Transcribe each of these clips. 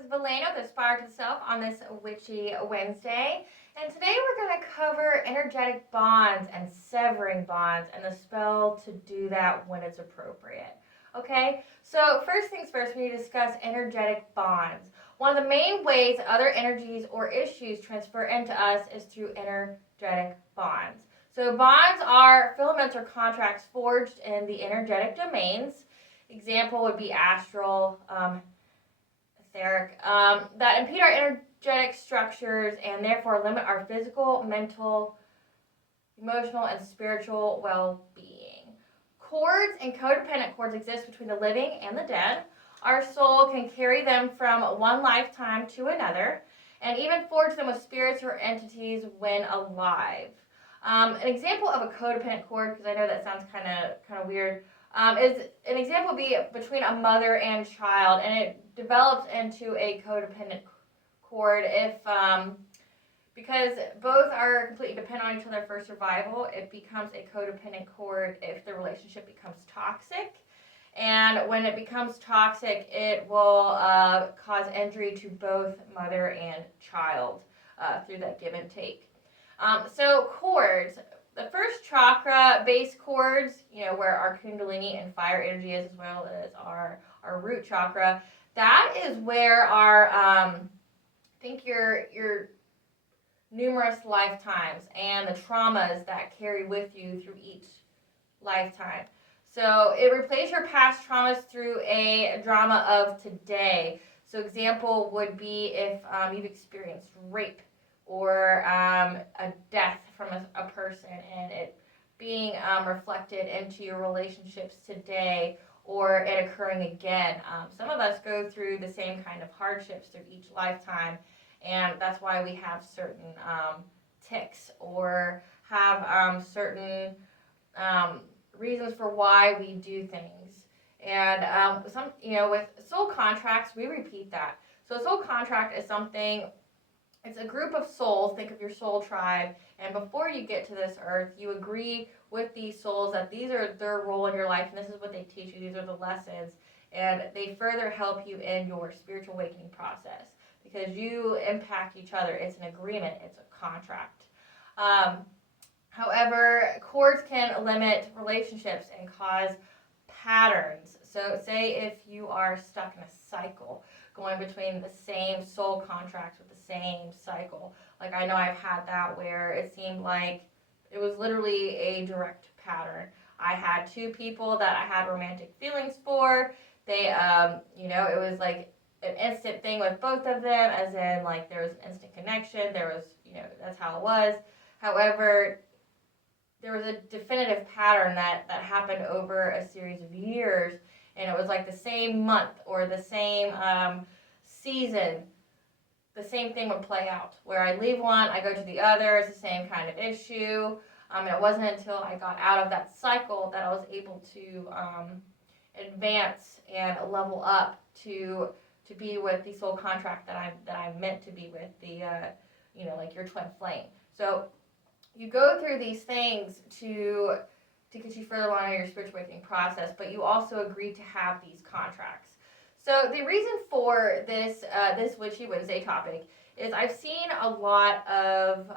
is Valena with Aspire to Self on this Witchy Wednesday. And today we're going to cover energetic bonds and severing bonds and the spell to do that when it's appropriate. Okay, so first things first, we need to discuss energetic bonds. One of the main ways other energies or issues transfer into us is through energetic bonds. So bonds are filaments or contracts forged in the energetic domains. Example would be astral, etheric, that impede our energetic structures and therefore limit our physical, mental, emotional, and spiritual well-being. Cords and codependent cords exist between the living and the dead. Our soul can carry them from one lifetime to another and even forge them with spirits or entities when alive. An example of a codependent cord, because I know that sounds kind of weird, is an example would be between a mother and child, and it develops into a codependent cord if because both are completely dependent on each other for survival. It becomes a codependent cord if the relationship becomes toxic, and when it becomes toxic, it will cause injury to both mother and child through that give and take. So cords. The first chakra base cords, where our kundalini and fire energy is, as well as our root chakra, that is where our your numerous lifetimes and the traumas that carry with you through each lifetime. So it replaces your past traumas through a drama of today. So example would be if you've experienced rape or a death from a person and it being reflected into your relationships today or it occurring again. Some of us go through the same kind of hardships through each lifetime, and that's why we have certain tics or have certain reasons for why we do things. And with soul contracts, we repeat that. So a soul contract is something. It's a group of souls, think of your soul tribe, and before you get to this earth, you agree with these souls that these are their role in your life, and this is what they teach you, these are the lessons, and they further help you in your spiritual awakening process, because you impact each other. It's an agreement, it's a contract. However, cords can limit relationships and cause patterns. So say if you are stuck in a cycle, going between the same soul contracts with the same cycle. Like I know I've had that where it seemed like it was literally a direct pattern. I had two people that I had romantic feelings for. They, it was like an instant thing with both of them, as in like there was an instant connection. There was, that's how it was. However, there was a definitive pattern that happened over a series of years, and it was like the same month or the same season, the same thing would play out. Where I leave one, I go to the other, it's the same kind of issue. It wasn't until I got out of that cycle that I was able to advance and level up to be with the soul contract that I'm meant to be with, the like your twin flame. So you go through these things to get you further along in your spiritual awakening process, but you also agree to have these contracts. So the reason for this Witchy Wednesday topic is I've seen a lot of,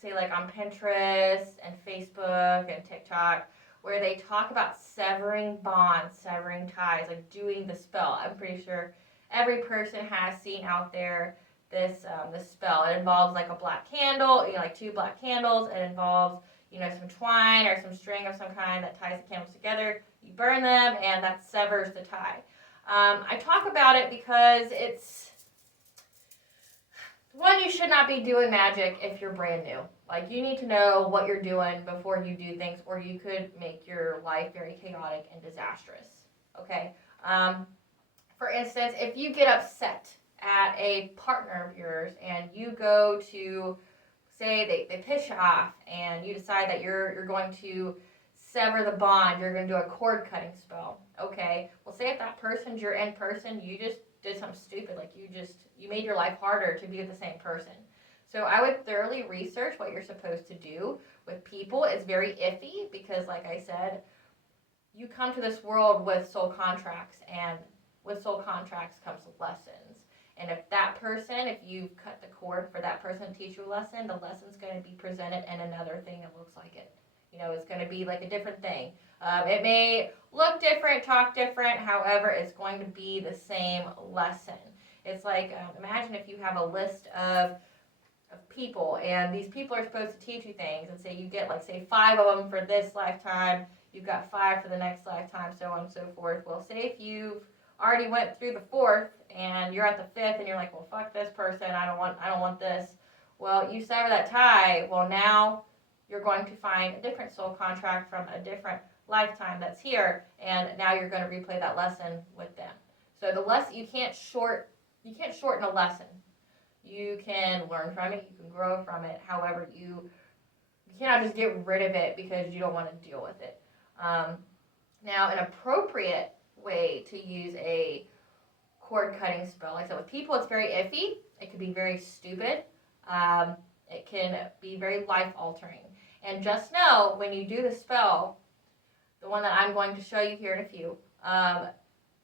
say like on Pinterest and Facebook and TikTok, where they talk about severing bonds, severing ties, like doing the spell. I'm pretty sure every person has seen out there this spell. It involves like a black candle, like two black candles. It involves some twine or some string of some kind that ties the candles together. You burn them, and that severs the tie. I talk about it because it's one, you should not be doing magic if you're brand new. Like, you need to know what you're doing before you do things, or you could make your life very chaotic and disastrous. Okay? For instance, if you get upset at a partner of yours and you go to, say they piss you off and you decide that you're going to sever the bond, you're going to do a cord cutting spell. Okay, well, say if that person's your in person, you just did something stupid, like you made your life harder to be with the same person. So I would thoroughly research what you're supposed to do with people. It's very iffy because, like I said, you come to this world with soul contracts, and with soul contracts comes lessons. And if that person, if you cut the cord for that person to teach you a lesson, the lesson's going to be presented in another thing that looks like it. It's going to be like a different thing. It may look different, talk different, however, it's going to be the same lesson. It's like, imagine if you have a list of people, and these people are supposed to teach you things, and say you get, like, say 5 of them for this lifetime, you've got 5 for the next lifetime, so on and so forth. Well, say if you've already went through the 4th, and you're at the 5th, and you're like, well, fuck this person, I don't want this. Well, you sever that tie. Well, now you're going to find a different soul contract from a different lifetime that's here, and now you're going to replay that lesson with them. So the lesson, you can't shorten a lesson. You can learn from it, you can grow from it. However, you cannot just get rid of it because you don't want to deal with it. Now, an appropriate way to use a cord cutting spell, like I said, with people it's very iffy. It could be very stupid. It can be very life altering. And just know, when you do the spell, the one that I'm going to show you here in a few,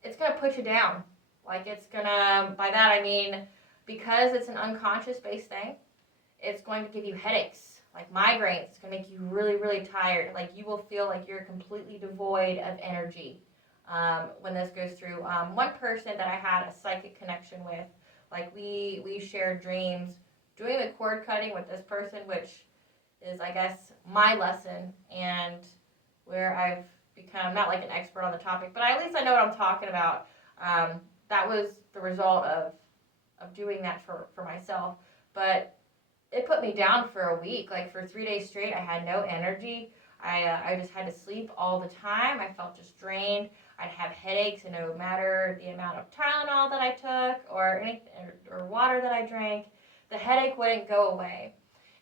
it's going to put you down. Like, it's going to, by that I mean, because it's an unconscious based thing, it's going to give you headaches, like migraines. It's going to make you really, really tired. Like, you will feel like you're completely devoid of energy when this goes through. One person that I had a psychic connection with, like, we shared dreams doing the cord cutting with this person, which is, I guess, my lesson, and where I've become not like an expert on the topic, but at least I know what I'm talking about. That was the result of doing that for myself. But it put me down for a week. Like, for 3 days straight, I had no energy. I just had to sleep all the time. I felt just drained. I'd have headaches, and no matter the amount of Tylenol that I took or anything, or water that I drank, the headache wouldn't go away.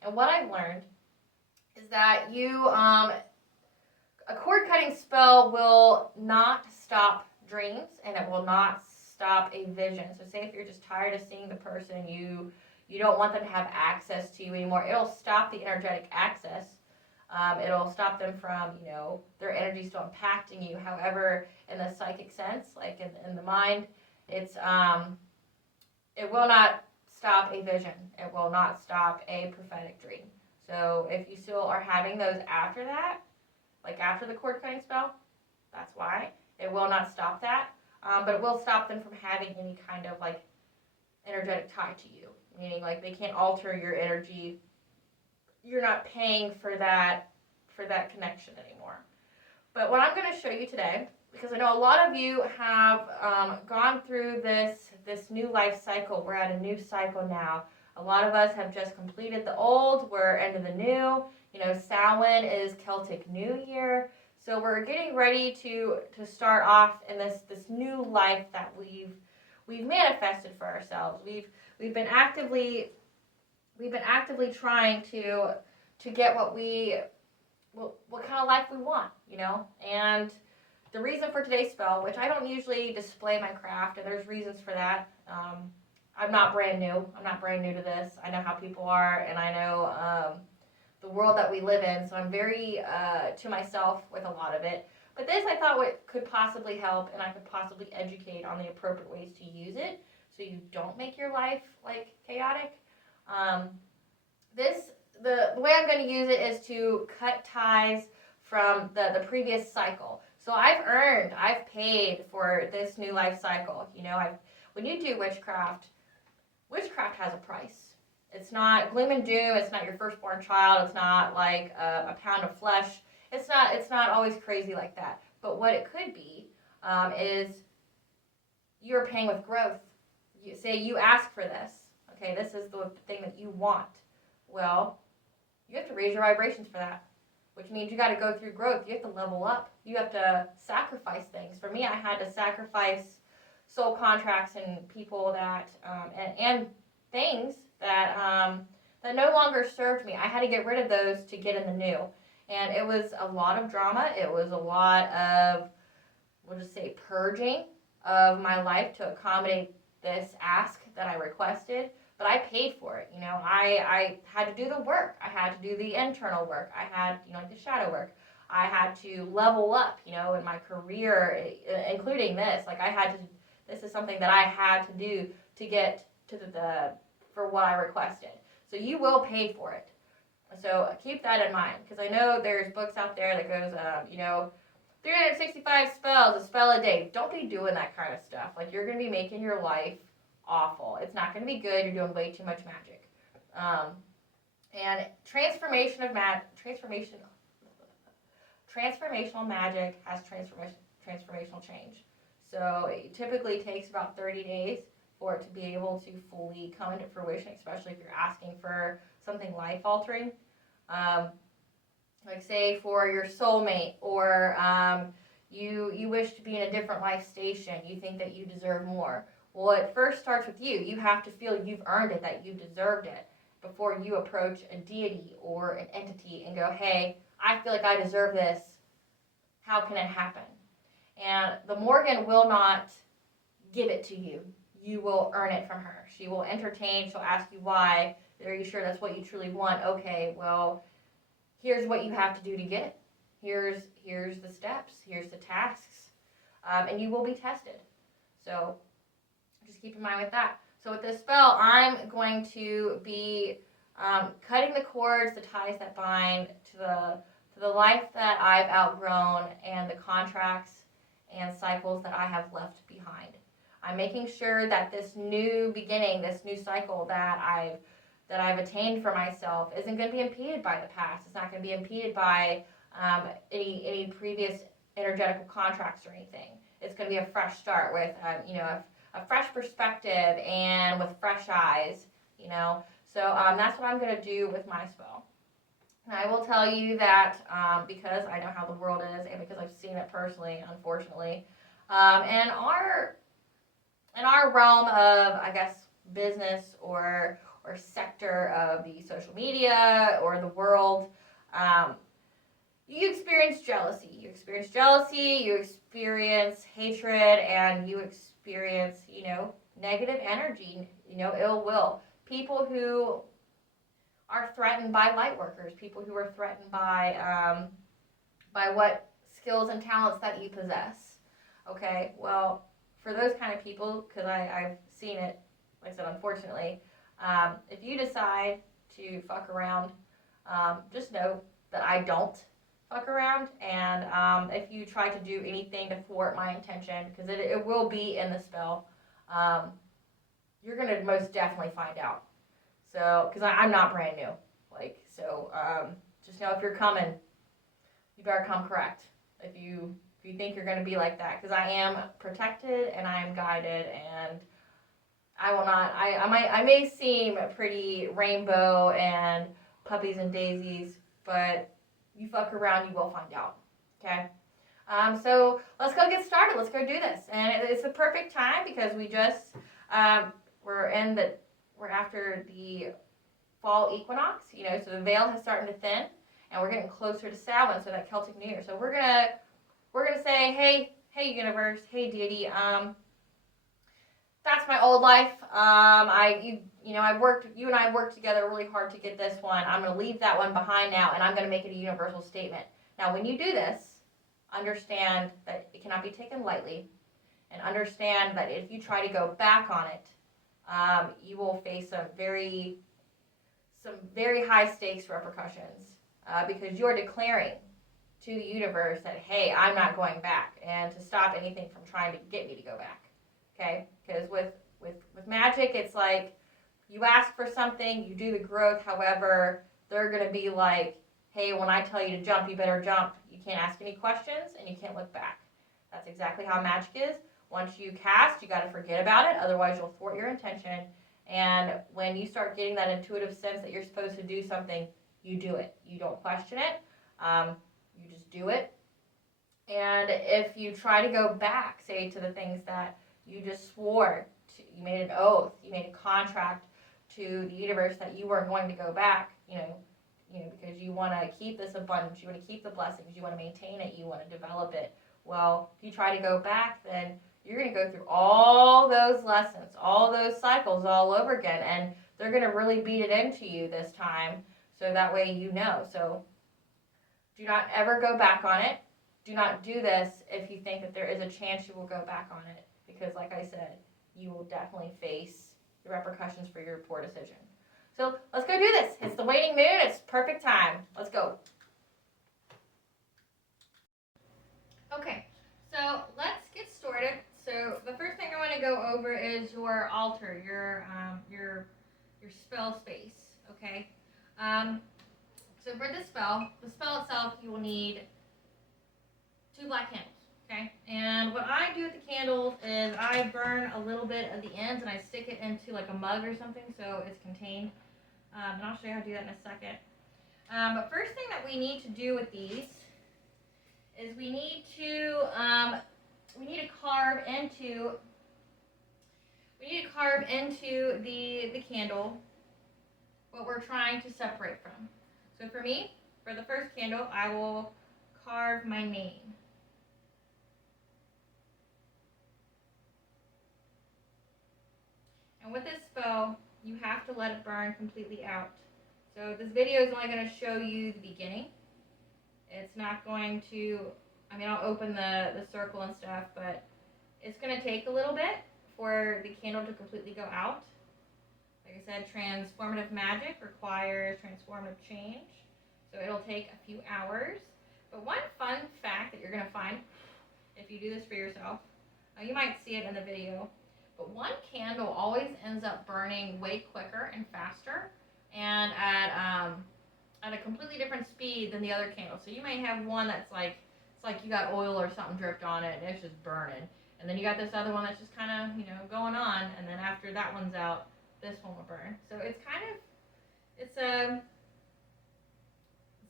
And what I've learned is that a cord cutting spell will not stop dreams, and it will not stop a vision. So say if you're just tired of seeing the person, you don't want them to have access to you anymore, it'll stop the energetic access. It'll stop them from, their energy still impacting you. However, in the psychic sense, like in the mind, it's it will not stop a vision. It will not stop a prophetic dream. So if you still are having those after that, like after the cord cutting spell, that's why. It will not stop that. But it will stop them from having any kind of, like, energetic tie to you. Meaning, like, they can't alter your energy. You're not paying for that connection anymore. But what I'm going to show you today, because I know a lot of you have gone through this new life cycle. We're at a new cycle now. A lot of us have just completed the old. We're into the new. Samhain is Celtic New Year. So we're getting ready to start off in this new life that we've manifested for ourselves. We've been actively trying to get what kind of life we want, And the reason for today's spell, which I don't usually display my craft, and there's reasons for that. I'm not brand new. I'm not brand new to this. I know how people are, and I know the world that we live in, so I'm very to myself with a lot of it. But this, I thought, could possibly help, and I could possibly educate on the appropriate ways to use it, so you don't make your life, like, chaotic. The way I'm going to use it is to cut ties from the previous cycle. So I've paid for this new life cycle. When you do witchcraft has a price. It's not gloom and doom. It's not your firstborn child. It's not like a pound of flesh. It's not always crazy like that. But what it could be is you're paying with growth. You ask for this. Okay, this is the thing that you want. Well, you have to raise your vibrations for that, which means you got to go through growth. You have to level up. You have to sacrifice things. For me, I had to sacrifice soul contracts and people that and things that no longer served me. I had to get rid of those to get in the new. And it was a lot of drama. It was a lot of, we'll just say, purging of my life to accommodate this ask that I requested. But I paid for it. I had to do the work. I had to do the internal work. I had, like the shadow work. I had to level up, in my career, including this. Like, I had This is something that I had to do to get to for what I requested. So you will pay for it. So keep that in mind, because I know there's books out there that goes, 365 spells, a spell a day. Don't be doing that kind of stuff. Like, you're going to be making your life awful. It's not going to be good. You're doing way too much magic. And transformational magic has transformational change. So it typically takes about 30 days for it to be able to fully come into fruition, especially if you're asking for something life-altering. Like, say, for your soulmate, or you wish to be in a different life station. You think that you deserve more. Well, it first starts with you. You have to feel you've earned it, that you deserved it, before you approach a deity or an entity and go, hey, I feel like I deserve this. How can it happen? And the Morgan will not give it to you. You will earn it from her. She will entertain. She'll ask you why. Are you sure that's what you truly want? Okay, well, here's what you have to do to get it. Here's the steps. Here's the tasks. And you will be tested. So just keep in mind with that. So with this spell, I'm going to be cutting the cords, the ties that bind to the life that I've outgrown, and the contracts and cycles that I have left behind. I'm making sure that this new beginning, this new cycle that I've attained for myself isn't going to be impeded by the past. It's not going to be impeded by any previous energetical contracts or anything. It's going to be a fresh start with a fresh perspective and with fresh eyes. So that's what I'm going to do with my spell. And I will tell you that because I know how the world is, and because I've seen it personally, unfortunately, in our realm of, I guess, business or sector of the social media or the world, you experience jealousy. You experience hatred, and you experience, negative energy, ill will. People who are threatened by light workers, people who are threatened by what skills and talents that you possess. Okay, well, for those kind of people, because I've seen it, like I said, unfortunately, if you decide to fuck around, just know that I don't fuck around, and if you try to do anything to thwart my intention, because it will be in the spell, you're going to most definitely find out. So, because I'm not brand new. Just know if you're coming, you better come correct. If you think you're going to be like that, because I am protected and I am guided, and I will not. I may seem pretty rainbow and puppies and daisies, but you fuck around, you will find out. Okay. So let's go get started. Let's go do this, and it's the perfect time because we just we're after the fall equinox, so the veil has started to thin, and we're getting closer to Samhain, so that Celtic New Year. So we're gonna say, hey universe, hey deity, that's my old life. You and I worked together really hard to get this one. I'm gonna leave that one behind now, and I'm gonna make it a universal statement. Now, when you do this, understand that it cannot be taken lightly, and understand that if you try to go back on it, you will face some very high stakes repercussions, because you're declaring to the universe that, hey, I'm not going back, and to stop anything from trying to get me to go back. Okay? Because with magic, it's like you ask for something, you do the growth. However, they're going to be like, hey, when I tell you to jump, you better jump. You can't ask any questions, and you can't look back. That's exactly how magic is. Once you cast, you got to forget about it. Otherwise, you'll thwart your intention. And when you start getting that intuitive sense that you're supposed to do something, you do it. You don't question it. You just do it. And if you try to go back, say, to the things that you just swore to, you made an oath, you made a contract to the universe that you weren't going to go back, because you want to keep this abundance, you want to keep the blessings, you want to maintain it, you want to develop it. Well, if you try to go back, then you're going to go through all those lessons, all those cycles all over again, and they're going to really beat it into you this time, so that way you know. So do not ever go back on it. Do not do this if you think that there is a chance you will go back on it. because like I said, you will definitely face the repercussions for your poor decision. So let's go do this. It's the waning moon. It's perfect time. Let's go. Okay, so let's get started. So the first thing I want to go over is your altar, your spell space. Okay. So for this spell, the spell itself, you will need 2 black candles. Okay. And what I do with the candles is I burn a little bit of the ends and I stick it into like a mug or something so it's contained. And I'll show you how to do that in a second. But first thing that we need to do with these is we need to carve into the candle what we're trying to separate from. So for me, for the first candle, I will carve my name. And with this spell, you have to let it burn completely out. So this video is only going to show you the beginning. It's not going to, I'll open the circle and stuff, but it's going to take a little bit for the candle to completely go out. Like I said, transformative magic requires transformative change. So it'll take a few hours. But one fun fact that you're going to find, if you do this for yourself, you might see it in the video, but one candle always ends up burning way quicker and faster and at a completely different speed than the other candle. So you might have one that's like, it's like you got oil or something dripped on it and it's just burning. And then you got this other one that's just kind of, going on. And then after that one's out, this one will burn. So it's it's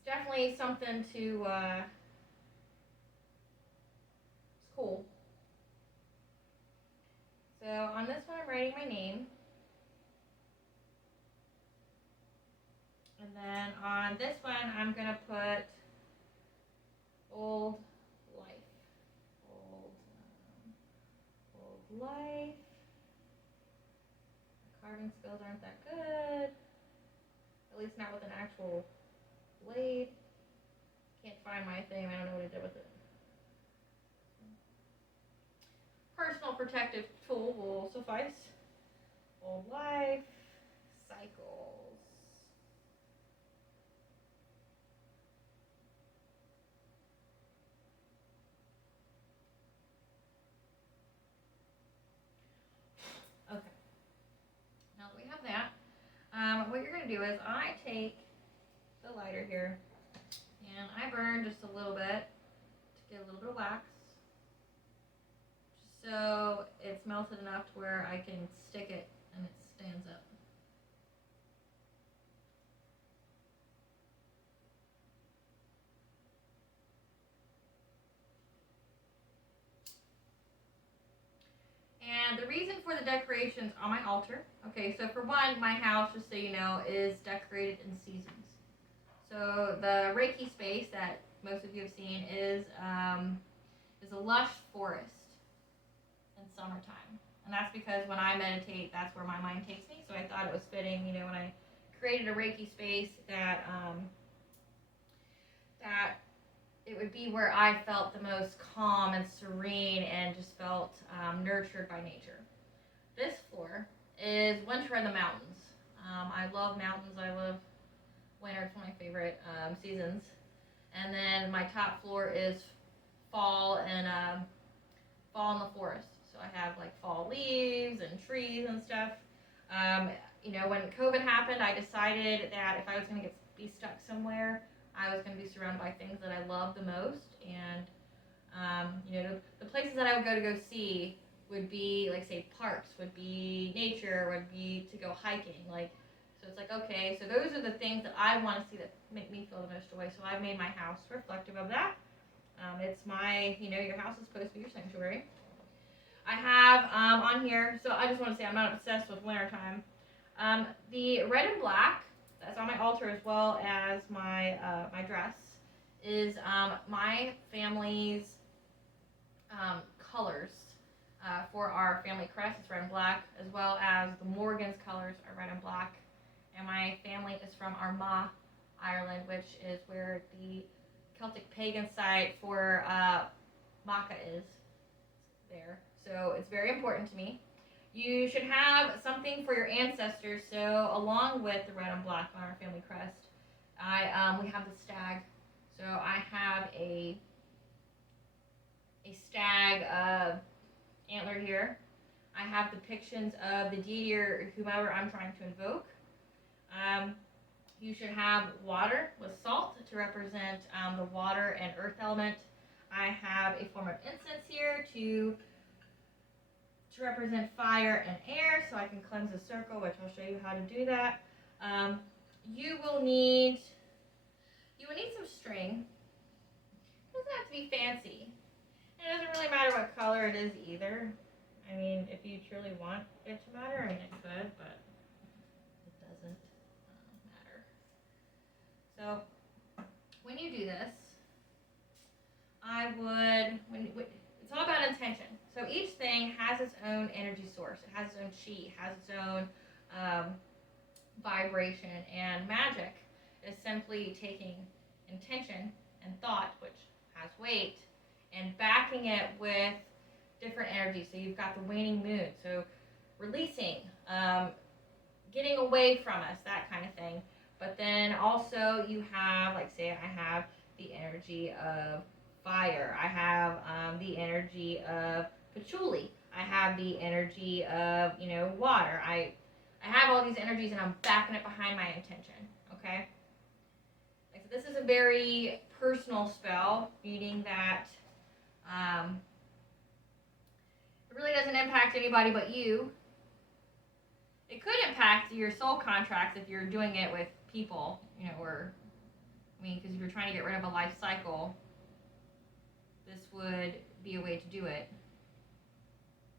definitely something to, it's cool. So on this one, I'm writing my name. And then on this one, I'm going to put old life. Old life. My carving skills aren't that good. At least not with an actual blade. Can't find my thing. I don't know what I did with it. Personal protective tool will suffice. Old life. Cycles. Okay. Now that we have that, what you're going to do is I take the lighter here and I burn just a little bit to get a little bit of wax. Just so it's melted enough to where I can stick it and it stands up. And the reason for the decorations on my altar, okay, so for one, my house, just so you know, is decorated in seasons. So the Reiki space that most of you have seen is a lush forest in summertime. And that's because when I meditate, that's where my mind takes me. So I thought it was fitting, when I created a Reiki space that it would be where I felt the most calm and serene and just felt nurtured by nature. This floor is winter in the mountains. I love mountains. I love winter. It's one of my favorite seasons. And then my top floor is fall and fall in the forest. So I have like fall leaves and trees and stuff. When COVID happened, I decided that if I was going to be stuck somewhere, I was going to be surrounded by things that I love the most. And, the places that I would go see would be, like, say, parks, would be nature, would be to go hiking. So it's like, okay, so those are the things that I want to see that make me feel the most joy. So I've made my house reflective of that. It's my, your house is supposed to be your sanctuary. I have on here, so I just want to say I'm not obsessed with wintertime. The red and black that's on my altar, as well as my my dress, is my family's colors for our family crest. It's red and black, as well as the Morgan's colors are red and black. And my family is from Armagh, Ireland, which is where the Celtic pagan site for Macha is there. So it's very important to me. You should have something for your ancestors. So along with the red and black on our family crest, we have the stag. So I have a stag antler here. I have depictions of the deity or whomever I'm trying to invoke. You should have water with salt to represent the water and earth element. I have a form of incense here to represent fire and air, so I can cleanse the circle, which I'll show you how to do that. You will need some string. It doesn't have to be fancy. It doesn't really matter what color it is either. I mean, if you truly want it to matter, I mean, it could, but it doesn't matter. So when you do this, it's all about intention. So each thing has its own energy source. It has its own chi, has its own vibration, and magic is simply taking intention and thought, which has weight, and backing it with different energies. So you've got the waning moon, so releasing, getting away from us, that kind of thing. But then also you have, like, say I have the energy of fire. I have the energy of patchouli. I have the energy of, water. I have all these energies, and I'm backing it behind my intention, okay? Like, so this is a very personal spell, meaning that it really doesn't impact anybody but you. It could impact your soul contracts if you're doing it with people, because if you're trying to get rid of a life cycle, this would be a way to do it,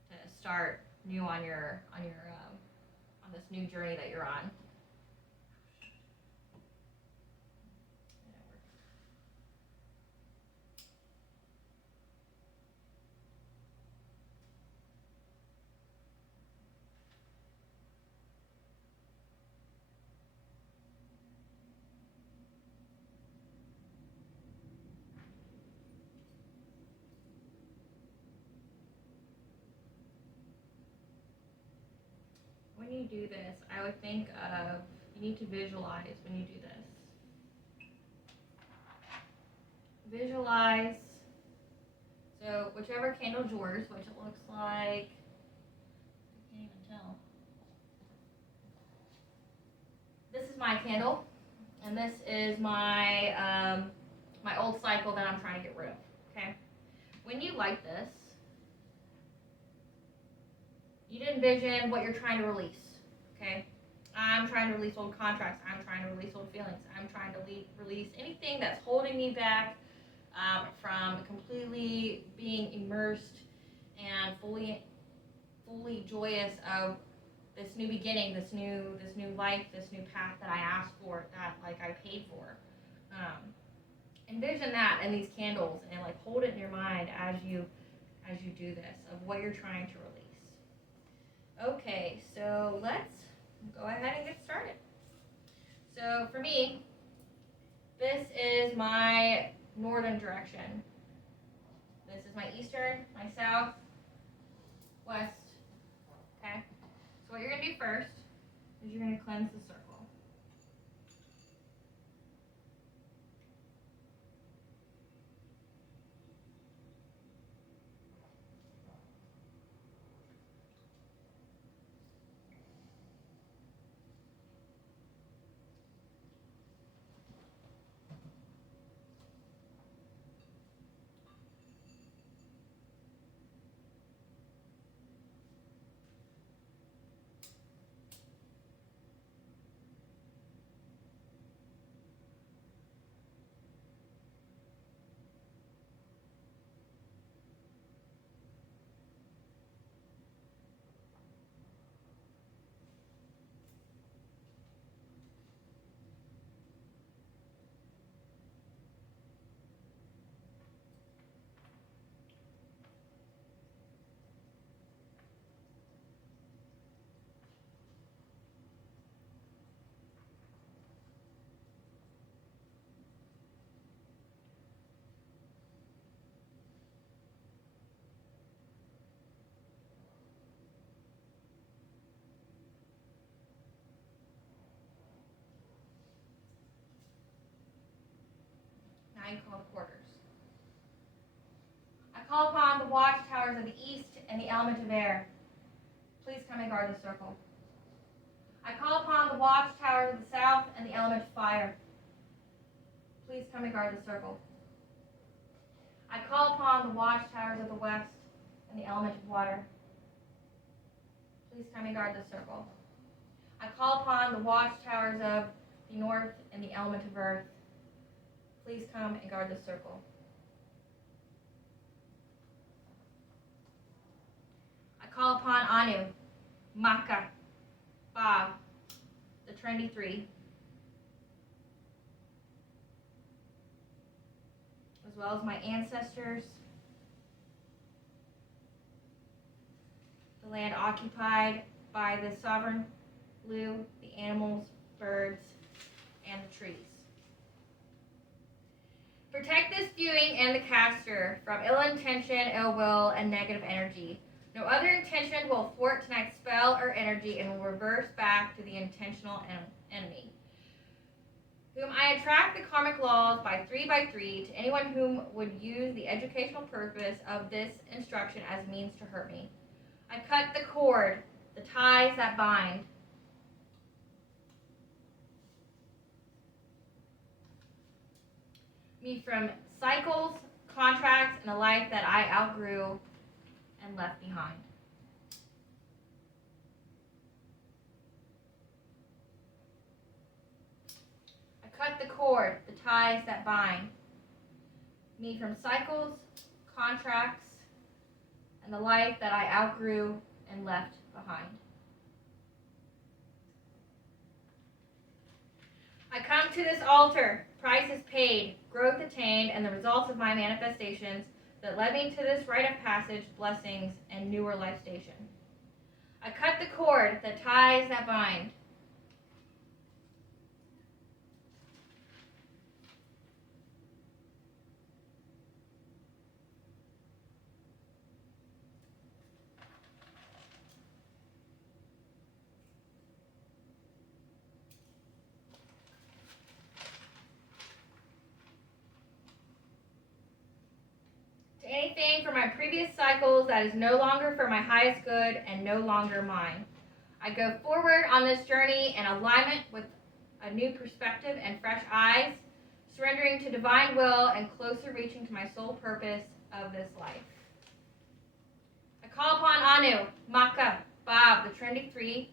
to start new on this new journey that you're on. When you do this, I would think of, you need to visualize when you do this. Visualize, so whichever candle's yours, which it looks like, I can't even tell. This is my candle, and this is my my old cycle that I'm trying to get rid of, okay? When you light this, you envision what you're trying to release, okay? I'm trying to release old contracts. I'm trying to release old feelings. I'm trying to release anything that's holding me back from completely being immersed and fully joyous of this new beginning, this new life, this new path that I asked for, that I paid for. Envision that in these candles, and hold it in your mind as you do this, of what you're trying to release. Okay, so let's go ahead and get started. So for me, this is my northern direction. This is my eastern, my south, west. Okay? So what you're going to do first is you're going to cleanse the circle. call upon the watchtowers of the east and the element of air. Please come and guard the circle. I call upon the watchtowers of the south and the element of fire. Please come and guard the circle. I call upon the watchtowers of the west and the element of water. Please come and guard the circle. I call upon the watchtowers of the north and the element of earth. Please come and guard the circle. I call upon Anu, Machas, babv, the Trinity 3, as well as my ancestors, the land occupied by the sovereign blue, the animals, birds, and the trees. Protect this viewing and the caster from ill intention, ill will, and negative energy. No other intention will thwart tonight's spell or energy and will reverse back to the intentional enemy, whom I attract the karmic laws by 3 to anyone whom would use the educational purpose of this instruction as a means to hurt me. I cut the cord, the ties that bind. Me from cycles, contracts, and a life that I outgrew and left behind. I cut the cord, the ties that bind me from cycles, contracts, and the life that I outgrew and left behind. I come to this altar, prices paid, growth attained, and the results of my manifestations that led me to this rite of passage, blessings, and newer life station. I cut the cord, the ties that bind. Anything from my previous cycles that is no longer for my highest good and no longer mine. I go forward on this journey in alignment with a new perspective and fresh eyes, surrendering to divine will and closer reaching to my sole purpose of this life. I call upon Anu, Machas, babv, the Trinity 3,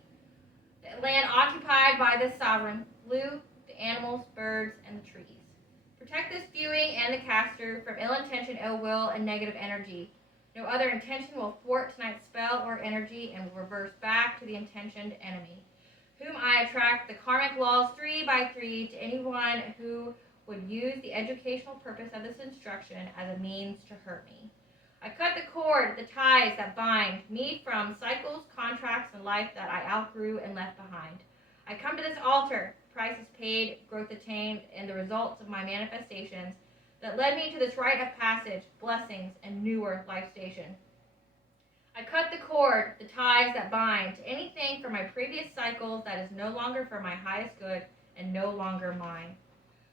the land occupied by the sovereign, blue, the animals, birds, and the trees. Protect this viewing and the caster from ill intention, ill will, and negative energy. No other intention will thwart tonight's spell or energy and will reverse back to the intentioned enemy, whom I attract the karmic laws 3 to anyone who would use the educational purpose of this instruction as a means to hurt me. I cut the cord, the ties that bind me from cycles, contracts, and life that I outgrew and left behind. I come to this altar, prices paid, growth attained, and the results of my manifestations that led me to this rite of passage, blessings, and newer life station. I cut the cord, the ties that bind, to anything from my previous cycles that is no longer for my highest good and no longer mine.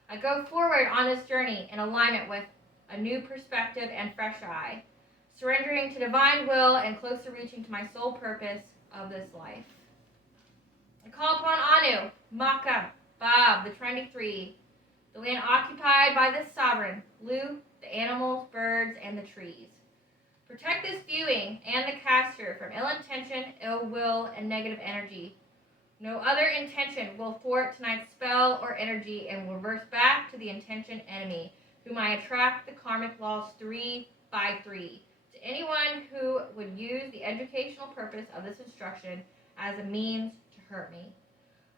I go forward on this journey in alignment with a new perspective and fresh eye, surrendering to divine will and closer reaching to my sole purpose of this life. I call upon Anu, Machas, babv, the Trinity 3, the land occupied by the sovereign, blue, the animals, birds, and the trees. Protect this viewing and the caster from ill intention, ill will, and negative energy. No other intention will thwart tonight's spell or energy and will reverse back to the intentioned enemy, whom I attract the karmic laws 3 to anyone who would use the educational purpose of this instruction as a means to hurt me.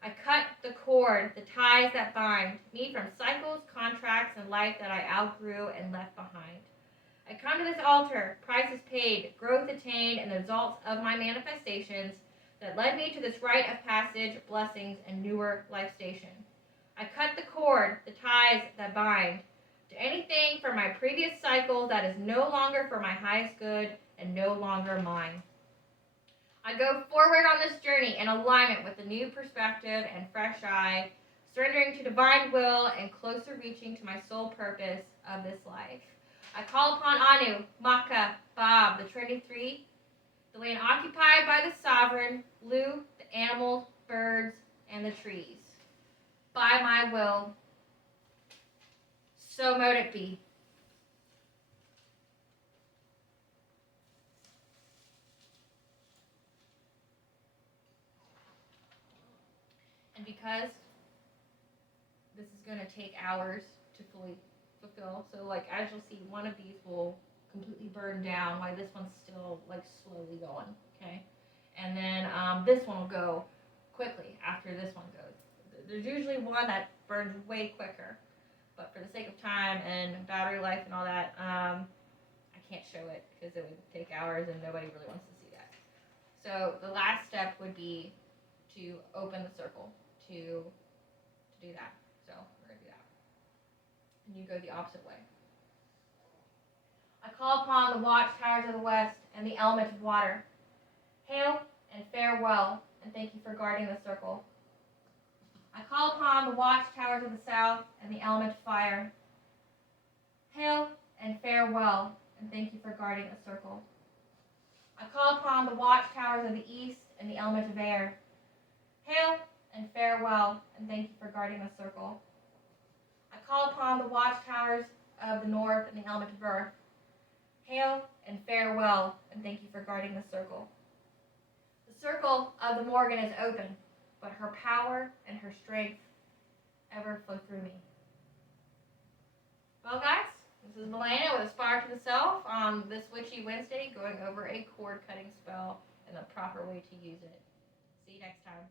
I cut the cord, the ties that bind me from cycles, contracts, and life that I outgrew and left behind. I come to this altar, prices paid, growth attained, and the results of my manifestations that led me to this rite of passage, blessings, and newer life station. I cut the cord, the ties that bind, to anything from my previous cycle that is no longer for my highest good and no longer mine. I go forward on this journey in alignment with a new perspective and fresh eye, surrendering to divine will and closer reaching to my sole purpose of this life. I call upon Anu, Machas, babv, the Trinity 3, the land occupied by the sovereign, Lu, the animals, birds, and the trees. By my will, so mote it be. And because this is going to take hours to fully fulfill, so like as you'll see, one of these will completely burn down while this one's still like slowly going, okay? And then this one will go quickly after this one goes. There's usually one that burns way quicker, but for the sake of time and battery life and all that, I can't show it because it would take hours and nobody really wants to see that. So the last step would be to open the circle to do that. So we're going to do that. And you go the opposite way. I call upon the watchtowers of the west and the element of water. Hail and farewell, and thank you for guarding the circle. I call upon the watchtowers of the south and the element of fire. Hail and farewell, and thank you for guarding the circle. I call upon the watchtowers of the east and the element of air. Hail and farewell, and thank you for guarding the circle. I call upon the watchtowers of the north and the element of earth. Hail and farewell, and thank you for guarding the circle. The circle of the Morgan is open, but her power and her strength ever flow through me. Well, guys, this is Milena with Aspire to the Self on this Witchy Wednesday, going over a cord cutting spell and the proper way to use it. See you next time.